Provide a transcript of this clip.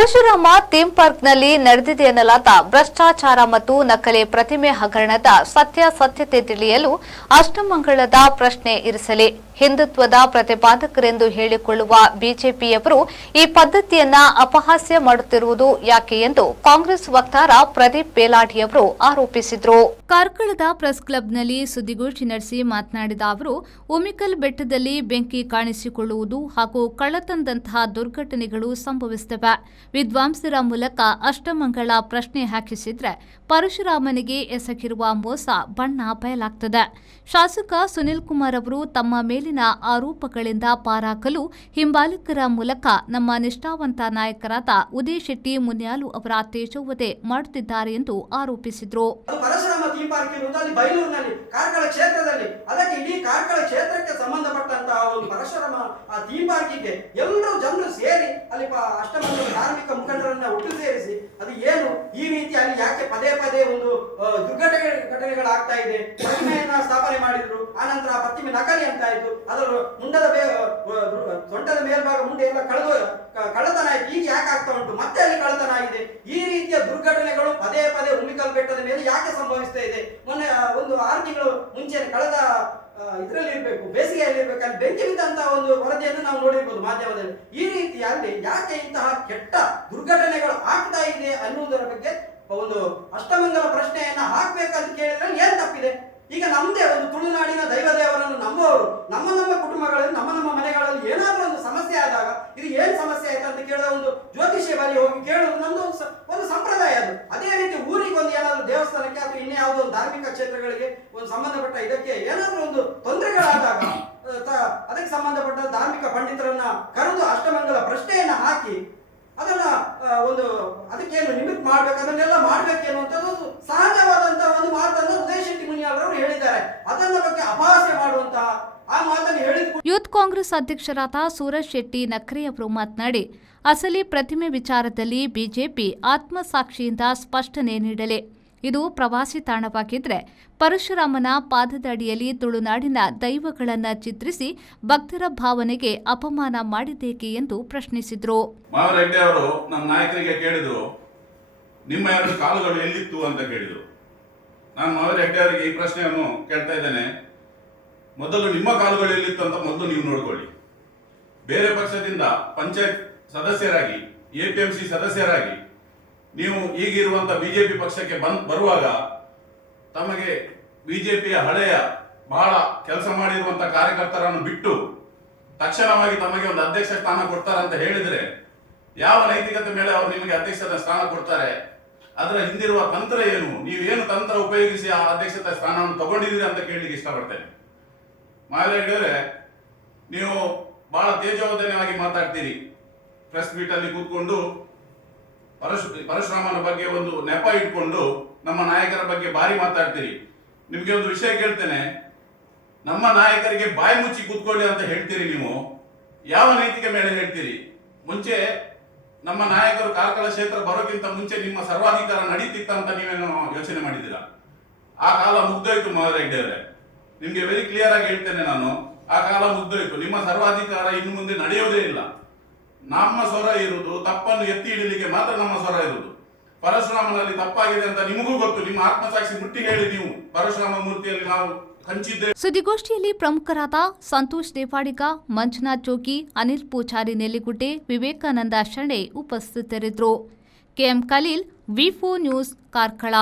Parashurama theme ಪಾರ್ಕ್ನಲ್ಲಿ ನಡೆದಿದೆ ಎನ್ನಲಾದ ಭ್ರಷ್ಟಾಚಾರ ಮತ್ತು ನಕಲಿ ಪ್ರತಿಮೆ ಹಗರಣದ ಸತ್ಯಾಸತ್ಯತೆ ತಿಳಿಯಲು ಅಷ್ಟಮಂಗಳದ ಪ್ರಶ್ನೆ ಇರಿಸಲಿ. ಹಿಂದುತ್ವದ ಪ್ರತಿಪಾದಕರೆಂದು ಹೇಳಿಕೊಳ್ಳುವ ಬಿಜೆಪಿಯವರು ಈ ಪದ್ಧತಿಯನ್ನ ಅಪಹಾಸ್ಯ ಮಾಡುತ್ತಿರುವುದು ಯಾಕೆ ಎಂದು ಕಾಂಗ್ರೆಸ್ ವಕ್ತಾರ ಪ್ರದೀಪ್ ಬೇಲಾಡಿಯವರು ಆರೋಪಿಸಿದರು. ಕಾರ್ಕಳದ ಪ್ರೆಸ್ ಕ್ಲಬ್ನಲ್ಲಿ ಸುದ್ದಿಗೋಷ್ಠಿ ನಡೆಸಿ ಮಾತನಾಡಿದ ಅವರು, ಉಮಿಕಲ್ ಬೆಟ್ಟದಲ್ಲಿ ಬೆಂಕಿ ಕಾಣಿಸಿಕೊಳ್ಳುವುದು ಹಾಗೂ ಕಳ್ಳತನದಂತಹ ದುರ್ಘಟನೆಗಳು ಸಂಭವಿಸುತ್ತವೆ. ವಿದ್ವಾಂಸರ ಮೂಲಕ ಅಷ್ಟಮಂಗಳ ಪ್ರಶ್ನೆ ಹಾಕಿಸಿದ್ರೆ ಪರಶುರಾಮನಿಗೆ ಎಸಗಿರುವ ಮೋಸ ಬಣ್ಣ ಬಯಲಾಗ್ತದೆ. ಶಾಸಕ ಸುನಿಲ್ ಕುಮಾರ್ ಅವರು ತಮ್ಮ ಮೇಲಿನ ಆರೋಪಗಳಿಂದ ಪಾರಾಗಲು ಹಿಂಬಾಲಕರ ಮೂಲಕ ನಮ್ಮ ನಿಷ್ಠಾವಂತ ನಾಯಕರಾದ ಉದಯ್ ಶೆಟ್ಟಿ ಮುನ್ಯಾಲು ಅವರ ತೇಜೋವಧೆ ಮಾಡುತ್ತಿದ್ದಾರೆ ಎಂದು ಆರೋಪಿಸಿದರು. ಪರಶುರಾಮ ಥೀಮ್ ಪಾರ್ಕ್ ಇರುವುದು ಬೈಲೂರಿನಲ್ಲಿ ಕಾರ್ಕಳ ಕ್ಷೇತ್ರದಲ್ಲಿ. ಅದಕ್ಕೆ ಇಡೀ ಕಾರ್ಕಳ ಕ್ಷೇತ್ರಕ್ಕೆ ಸಂಬಂಧಪಟ್ಟಂತಹ ಒಂದು ಪರಶುರಾಮ ಥೀಮ್ ಪಾರ್ಕಿಗೆ ಎಲ್ಲರೂ ಜನರು ಸೇರಿ ಅಲ್ಲಿ ಅಷ್ಟಮಂಗಲ ಧಾರ್ಮಿಕ ಮುಖಂಡರನ್ನ ಒಟ್ಟು ಸೇರಿಸಿ ಅದು ಏನು ಈ ರೀತಿ ಅಲ್ಲಿ ಯಾಕೆ ಪದೇ ಪದೇ ಒಂದು ಘಟನೆಗಳಾಗ್ತಾ ಇದೆ. ಪ್ರತಿಮೆಯನ್ನ ಸ್ಥಾಪನೆ ಮಾಡಿದ್ರು, ಆನಂತರ ಆ ಪ್ರತಿಮೆ ನಕಲಿ ಅಂತ ಆಯ್ತು, ಅದರ ಸೊಂಟದ ಮೇಲ್ಭಾಗ ಮುಂದೆ ಎಲ್ಲ ಕಳ್ಳತನ ಆಯ್ತು. ಈಗ ಯಾಕೆ ಆಗ್ತಾ ಉಂಟು, ಮತ್ತೆ ಅಲ್ಲಿ ಕಳ್ಳತನ ಆಗಿದೆ. ಈ ರೀತಿಯ ದುರ್ಘಟನೆಗಳು ಪದೇ ಪದೇ ಉಮಿಕಲ್ ಬೆಟ್ಟದ ಮೇಲೆ ಯಾಕೆ ಸಂಭವಿಸ್ತಾ ಇದೆ? ಮೊನ್ನೆ ಒಂದು 6 ತಿಂಗಳು ಮುಂಚೆ ಕಳೆದ ಇದರಲ್ಲಿ ಇರಬೇಕು, ಬೇಸಿಗೆಯಲ್ಲಿ ಇರಬೇಕು, ಅಲ್ಲಿ ಬೆಂಕಿ ಬಿದ್ದಂತಹ ಒಂದು ವರದಿಯನ್ನು ನಾವು ನೋಡಿರ್ಬೋದು ಮಾಧ್ಯಮದಲ್ಲಿ. ಈ ರೀತಿಯಲ್ಲಿ ಯಾಕೆ ಇಂತಹ ಕೆಟ್ಟ ದುರ್ಘಟನೆಗಳು ಆಗ್ತಾ ಇದೆ ಅನ್ನುವುದರ ಬಗ್ಗೆ ಒಂದು ಅಷ್ಟಮಂಗಲ ಪ್ರಶ್ನೆಯನ್ನ ಹಾಕ್ಬೇಕಂತ ಕೇಳಿದ್ರೆ ಏನ್ ತಪ್ಪಿದೆ? ಈಗ ನಮ್ದೇ ಒಂದು ತುಳುನಾಡಿನ ದೈವ ದೇವರನ್ನು ನಂಬುವವರು ನಮ್ಮ ಕುಟುಂಬಗಳಲ್ಲಿ ನಮ್ಮ ಮನೆಗಳಲ್ಲಿ ಏನಾದ್ರೂ ಒಂದು ಸಮಸ್ಯೆ ಆದಾಗ ಇದು ಏನ್ ಸಮಸ್ಯೆ ಆಯ್ತು ಅಂತ ಕೇಳೋ ಒಂದು ಜ್ಯೋತಿಷ್ಯ ಬಳಿ ಹೋಗಿ ಕೇಳೋದು ನಮ್ದು ಒಂದು ಸಂಪ್ರದಾಯ. ಅದು ಅದೇ ರೀತಿ ಊರಿಗೆ ಒಂದು ಏನಾದ್ರು ದೇವಸ್ಥಾನಕ್ಕೆ ಅಥವಾ ಇನ್ಯಾವುದೋ ಒಂದು ಧಾರ್ಮಿಕ ಕ್ಷೇತ್ರಗಳಿಗೆ ಒಂದು ಸಂಬಂಧಪಟ್ಟ ಇದಕ್ಕೆ ಏನಾದ್ರೂ ಒಂದು ತೊಂದರೆಗಳಾದಾಗ ಅದಕ್ಕೆ ಸಂಬಂಧಪಟ್ಟ ಧಾರ್ಮಿಕ ಪಂಡಿತರನ್ನ ಕರೆದು ಅಷ್ಟಮಂಗಲ ಪ್ರಶ್ನೆಯನ್ನ ಹಾಕಿ ಅದನ್ನ ಒಂದು ಅದಕ್ಕೇನು ನಿಮಿತ್ ಮಾಡ್ಬೇಕು, ಅದನ್ನೆಲ್ಲ ಮಾಡ್ಬೇಕೇನು ಅಂತ ಒಂದು ಸಹಜವಾದಂತಹ ಒಂದು ಮಾತನ್ನು ಉದಯ್ ಶೆಟ್ಟಿ ಮುನಿಯಾಳರವರು ಹೇಳಿದ್ದಾರೆ. ಅದನ್ನ ಬಗ್ಗೆ ಅಪಹಾಸ್ಯ ಮಾಡುವಂತಹ ಆ ಮಾತನ್ನು ಹೇಳಿದ ಯೂತ್ ಕಾಂಗ್ರೆಸ್ ಅಧ್ಯಕ್ಷರಾದ ಸೂರಜ್ ಶೆಟ್ಟಿ ನಕ್ರಿ ಅವರು ಮಾತನಾಡಿ, ಅಸಲಿ ಪ್ರತಿಮೆ ವಿಚಾರದಲ್ಲಿ ಬಿಜೆಪಿ ಆತ್ಮಸಾಕ್ಷಿಯಿಂದ ಸ್ಪಷ್ಟನೆ ನೀಡಲಿ. ಇದು ಪ್ರವಾಸಿ ತಾಣವಾಗಿದ್ರೆ ಪರಶುರಾಮನ ಪಾದದ ಅಡಿಯಲ್ಲಿ ತುಳುನಾಡಿನ ದೈವಗಳನ್ನು ಚಿತ್ರಿಸಿ ಭಕ್ತರ ಭಾವನೆಗೆ ಅಪಮಾನ ಮಾಡಿದ್ದೇಕೆ ಎಂದು ಪ್ರಶ್ನಿಸಿದರು. ಮಾವರೆಡ್ಡಿ ಅವರು ನಮ್ಮ ನಾಯಕರಿಗೆ ಕೇಳಿದ್ರು, ನಿಮ್ಮ 2 ಕಾಲುಗಳು ಎಲ್ಲಿತ್ತು ಅಂತ ಕೇಳಿದ್ರು. ನಾನು ಮಾವರೆಡ್ಡಿ ಅವರಿಗೆ ಈ ಪ್ರಶ್ನೆಯನ್ನು ಕೇಳ್ತಾ ಇದ್ದೇನೆ, ಮೊದಲು ನಿಮ್ಮ ಕಾಲುಗಳು ಎಲ್ಲಿತ್ತು ಅಂತ ಮೊದಲು ನೀವು ನೋಡ್ಕೊಳ್ಳಿ. ಬೇರೆ ಪಕ್ಷದಿಂದ ಪಂಚಾಯತ್ ಸದಸ್ಯರಾಗಿ APMC ಸದಸ್ಯರಾಗಿ ನೀವು ಈಗಿರುವಂತ ಬಿಜೆಪಿ ಪಕ್ಷಕ್ಕೆ ಬರುವಾಗ ತಮಗೆ ಬಿಜೆಪಿಯ ಹಳೆಯ ಬಹಳ ಕೆಲಸ ಮಾಡಿರುವಂತ ಕಾರ್ಯಕರ್ತರನ್ನು ಬಿಟ್ಟು ತಕ್ಷಣವಾಗಿ ತಮಗೆ ಒಂದು ಅಧ್ಯಕ್ಷ ಸ್ಥಾನ ಕೊಡ್ತಾರೆ ಅಂತ ಹೇಳಿದ್ರೆ ಯಾವ ನೈತಿಕತೆ ಮೇಲೆ ಅವರು ನಿಮಗೆ ಅಧ್ಯಕ್ಷದ ಸ್ಥಾನ ಕೊಡ್ತಾರೆ? ಅದರ ಹಿಂದಿರುವ ತಂತ್ರ ಏನು? ನೀವೇನು ತಂತ್ರ ಉಪಯೋಗಿಸಿ ಆ ಅಧ್ಯಕ್ಷತೆ ಸ್ಥಾನವನ್ನು ತಗೊಂಡಿದ್ದೀರಿ ಅಂತ ಕೇಳಲಿಕ್ಕೆ ಇಷ್ಟಪಡ್ತೇನೆ. ಮಾಯರೆಡ್ಡಿಯವರೇ, ನೀವು ಬಹಳ ತೇಜೋವಧನವಾಗಿ ಮಾತಾಡ್ತೀರಿ. ಪ್ರೆಸ್ ಮೀಟ್ ಅಲ್ಲಿ ಕೂತ್ಕೊಂಡು ಪರಶುರಾಮನ ಬಗ್ಗೆ ಒಂದು ನೆಪ ಇಟ್ಕೊಂಡು ನಮ್ಮ ನಾಯಕರ ಬಗ್ಗೆ ಬಾರಿ ಮಾತಾಡ್ತೀರಿ. ನಿಮ್ಗೆ ಒಂದು ವಿಷಯ ಕೇಳ್ತೇನೆ, ನಮ್ಮ ನಾಯಕರಿಗೆ ಬಾಯಿ ಮುಚ್ಚಿ ಕೂತ್ಕೊಳ್ಳಿ ಅಂತ ಹೇಳ್ತೀರಿ. ನೀವು ಯಾವ ನೈತಿಕ ಮೇಲೆ ಹೇಳ್ತೀರಿ? ಮುಂಚೆ ನಮ್ಮ ನಾಯಕರು ಕಾರ್ಕಳ ಕ್ಷೇತ್ರ ಬರೋಕ್ಕಿಂತ ಮುಂಚೆ ನಿಮ್ಮ ಸರ್ವಾಧಿಕಾರ ನಡೀತಿತ್ತ ಅಂತ ನೀವೇನು ಯೋಚನೆ ಮಾಡಿದ್ದೀರಾ? ಆ ಕಾಲ ಮುಗ್ದೋಯ್ತು ಮಾವರೆಡ್ಡಿ ಅವರೇ. ನಿಮ್ಗೆ ವೆರಿ ಕ್ಲಿಯರ್ ಆಗಿ ಹೇಳ್ತೇನೆ ನಾನು, ಆ ಕಾಲ ಮುಗ್ದೋಯ್ತು. ನಿಮ್ಮ ಸರ್ವಾಧಿಕಾರ ಇನ್ನು ಮುಂದೆ ನಡೆಯೋದೇ ಇಲ್ಲ. ನಮ್ಮ ಸ್ವರ ಇರುವುದು ತಪ್ಪನ್ನು ಎತ್ತಿ ಹಿಡಿಲಿಕ್ಕೆ ಮಾತ್ರ ನಮ್ಮ ಸ್ವರ ಇರುವುದು. ಪರಶುರಾಮನಲ್ಲಿ ತಪ್ಪಾಗಿದೆ ಅಂತ ನಿಮಗೂ ಗೊತ್ತು. ನಿಮ್ಮ ಆತ್ಮಸಾಕ್ಷಿ ಮುಟ್ಟಿ ಹೇಳಿ ನೀವು ಪರಶುರಾಮ ಮೂರ್ತಿಯಲ್ಲಿ ನಾವು ಹಂಚಿದ್ದೇವೆ. ಸುದ್ದಿಗೋಷ್ಠಿಯಲ್ಲಿ ಪ್ರಮುಖರಾದ ಸಂತೋಷ್ ದೇವಾಡಿಗ, ಮಂಜುನಾಥ್ ಜೋಗಿ, ಅನಿಲ್ ಪೂಜಾರಿ ನೆಲ್ಲಿಗುಡ್ಡೆ, ವಿವೇಕಾನಂದ ಶೆಣೆ ಉಪಸ್ಥಿತರಿದ್ದರು. KM Khalil, V4 News, Karkala.